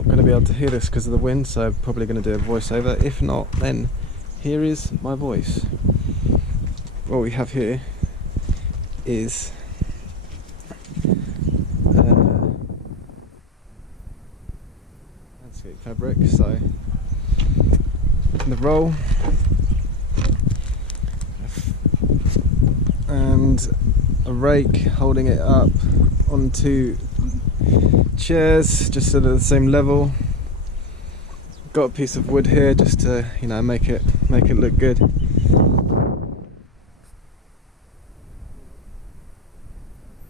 not going to be able to hear this because of the wind, so I'm probably going to do a voiceover. If not, then here is my voice. What we have here is landscape fabric, so the roll and a rake holding it up onto chairs just so they're the same level. Got a piece of wood here just to, you know, make it look good.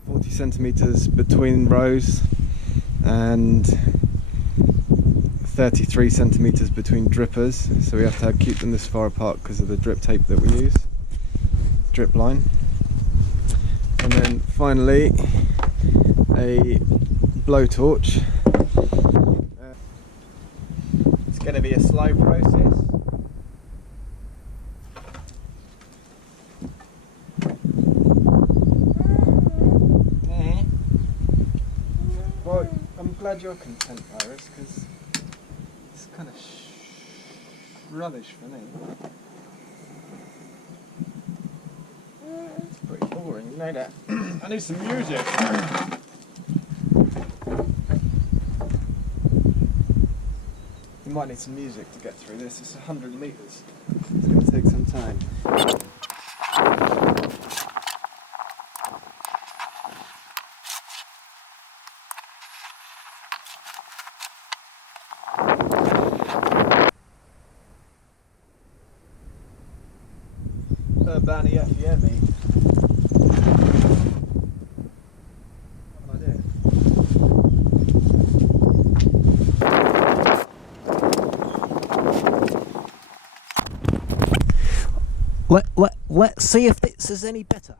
40 centimeters between rows and 33 centimeters between drippers, so we have to keep them this far apart because of the drip tape that we use, drip line. And then finally a blowtorch. It's going to be a slow process. Well, I'm glad you're content, Iris, because it's kind of rubbish for me. It's pretty boring, you know that. I need some music. You might need some music to get through this. It's 100 metres. It's going to take some time. Bounty FEM, mate. Let's see if this is any better.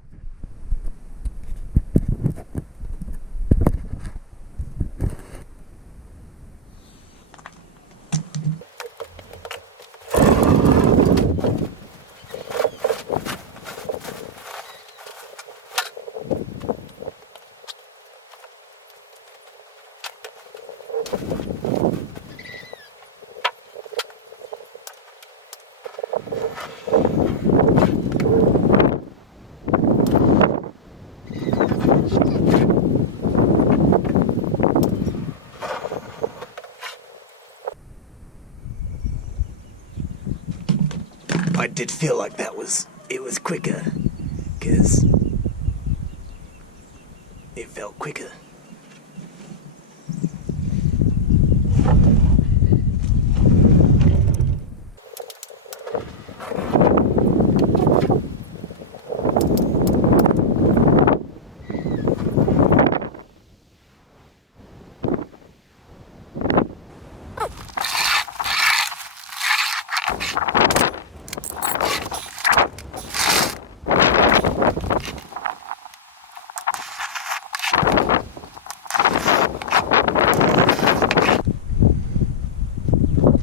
I did feel like it was quicker, because it felt quicker.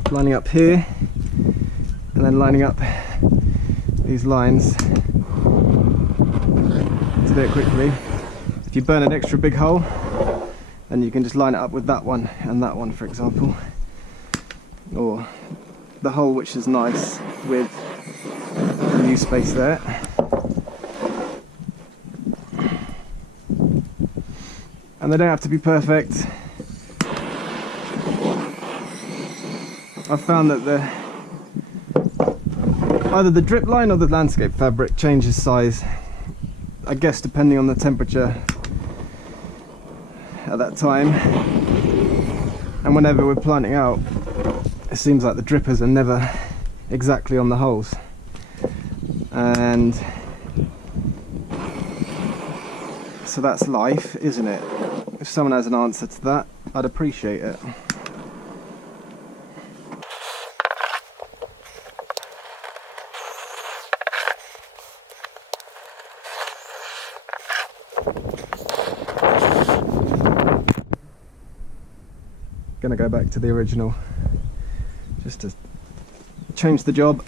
Lining up here and then lining up these lines. To do it quickly, if you burn an extra big hole, then you can just line it up with that one and that one, for example, or the hole which is nice with a new space there. And they don't have to be perfect. I've found that either the drip line or the landscape fabric changes size, I guess depending on the temperature at that time. And whenever we're planting out, it seems like the drippers are never exactly on the holes. And so that's life, isn't it? If someone has an answer to that, I'd appreciate it. Gonna go back to the original just to change the job.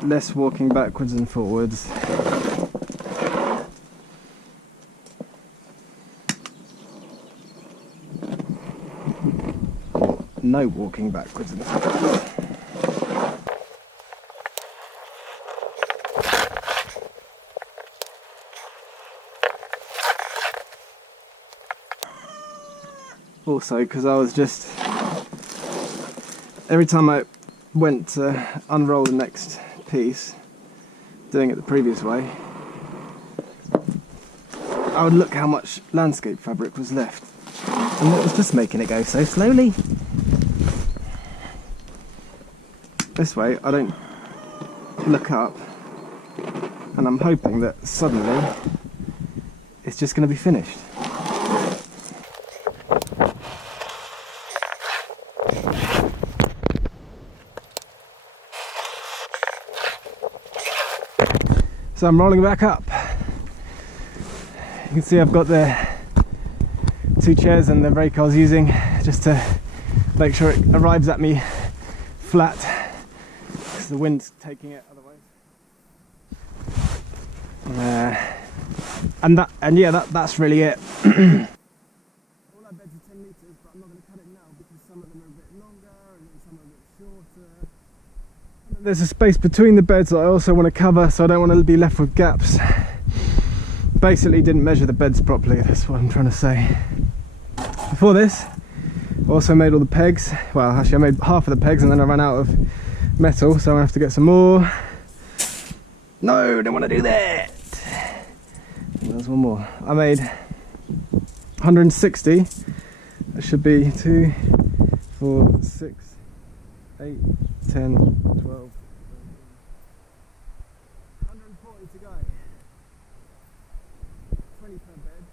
Less walking backwards and forwards. no walking backwards and forwards. Also, because I was just, every time I went to unroll the next piece, doing it the previous way, I would look how much landscape fabric was left, and it was just making it go so slowly. This way I don't look up, and I'm hoping that suddenly it's just going to be finished. So I'm rolling back up. You can see I've got the 2 chairs and the rake I was using just to make sure it arrives at me flat, because the wind's taking it otherwise. And yeah, that's really it. All our beds are 10 metres, but I'm not going to cut it now because some of them are a bit longer and then some are a bit shorter. There's a space between the beds that I also want to cover, so I don't want to be left with gaps. Basically didn't measure the beds properly, that's what I'm trying to say. Before this, I also made all the pegs. Well, actually I made half of the pegs and then I ran out of metal, so I'm going to have to get some more. No, don't want to do that. There's one more. I made 160. That should be 2, 4, 6, 8, 10, 12, 140 to go. 20 per bed.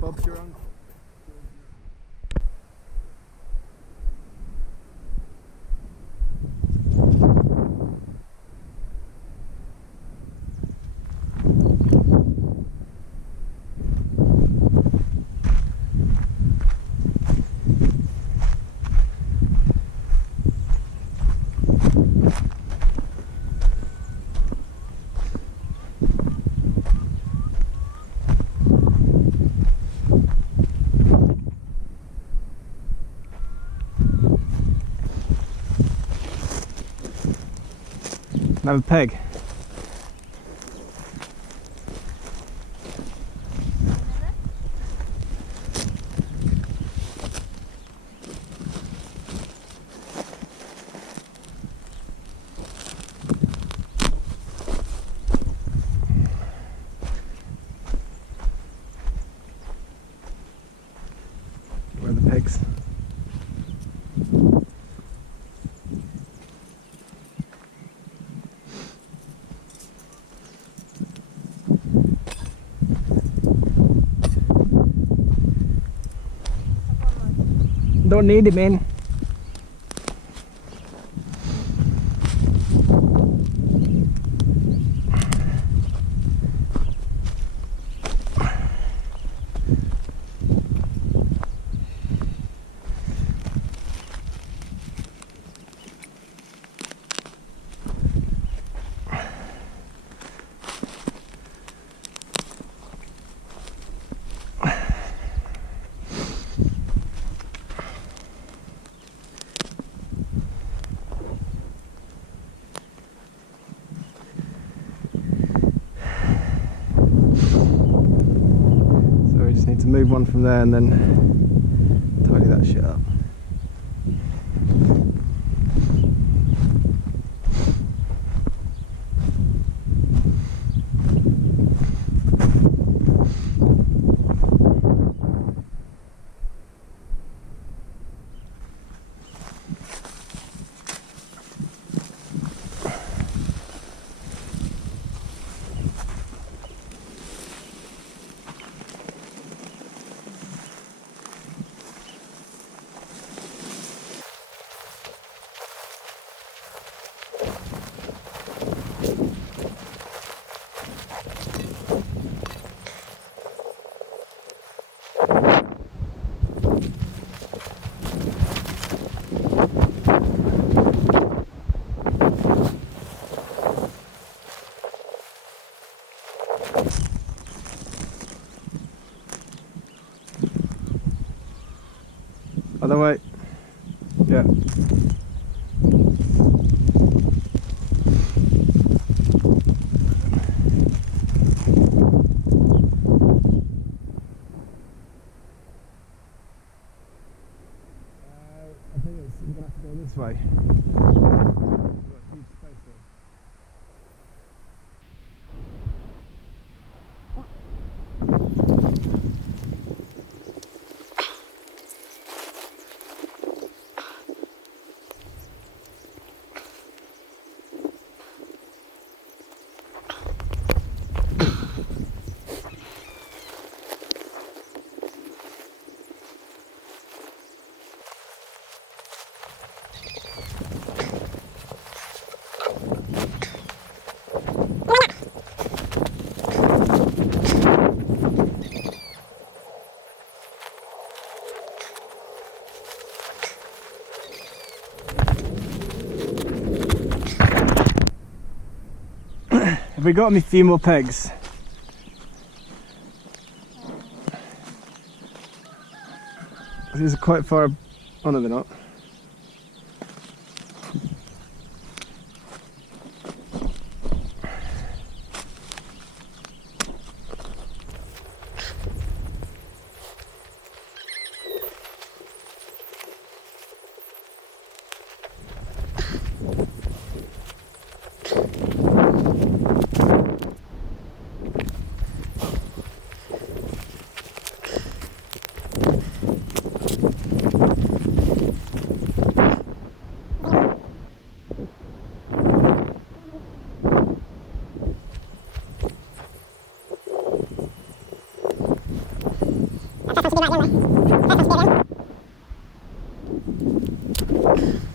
Bob's your uncle. Have a peg. Where are the pegs? Don't need it, man. Need to move one from there and then tidy that shit up. the way. Yeah. I think it's going to have to go this way. Have we got a few more pegs? These are quite far. Oh no, they're not. That has to be right, don't we? That has to be again.